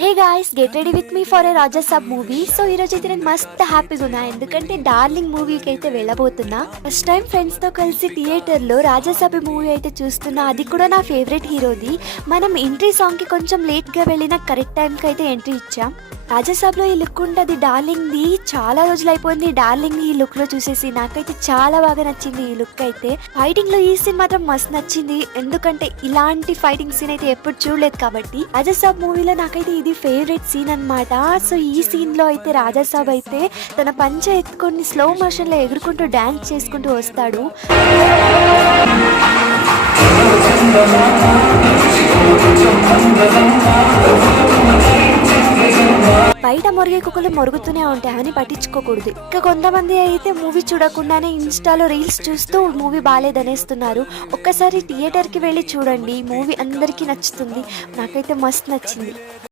Hey guys, get ready with me for a Raja Saab movie. So ఈ రోజు అయితే నేను మస్త్ హ్యాపీగా ఉన్నా, ఎందుకంటే డార్లింగ్ మూవీకి అయితే వెళ్ళబోతున్నా. ఫస్ట్ టైం ఫ్రెండ్స్ తో కలిసి థియేటర్ లో రాజా సాబ్ మూవీ అయితే చూస్తున్నా, అది కూడా నా ఫేవరెట్ హీరోది. మనం ఎంట్రీ సాంగ్ కి కొంచెం లేట్ గా వెళ్ళినా కరెక్ట్ టైం కి అయితే ఎంట్రీ ఇచ్చాం. రాజాసాబ్ లో ఈ లుక్ ఉంటుంది డార్లింగ్ ది. చాలా రోజులు అయిపోయింది డార్లింగ్ ఈ లుక్ లో చూసేసి. నాకైతే చాలా బాగా నచ్చింది ఈ లుక్ అయితే. ఫైటింగ్ లో ఈ సీన్ మాత్రం మస్త్ నచ్చింది, ఎందుకంటే ఇలాంటి ఫైటింగ్ సీన్ అయితే ఎప్పుడు చూడలేదు కాబట్టి. రాజాసాబ్ మూవీలో నాకైతే ఇది ఫేవరెట్ సీన్ అన్నమాట. సో ఈ సీన్ లో అయితే రాజాసాబ్ అయితే తన పంచ ఎత్తుకొని స్లో మోషన్ లో ఎగురుకుంటూ డాన్స్ చేసుకుంటూ వస్తాడు. బయట మొరిగే కుక్కలు మొరుగుతూనే ఉంటాయి అని పట్టించుకోకూడదు. ఇంకా కొంతమంది అయితే మూవీ చూడకుండానే ఇన్స్టాలో రీల్స్ చూస్తూ మూవీ బాగాలేదనేస్తున్నారు. ఒక్కసారి థియేటర్కి వెళ్ళి చూడండి, మూవీ అందరికీ నచ్చుతుంది. నాకైతే మస్త్ నచ్చింది.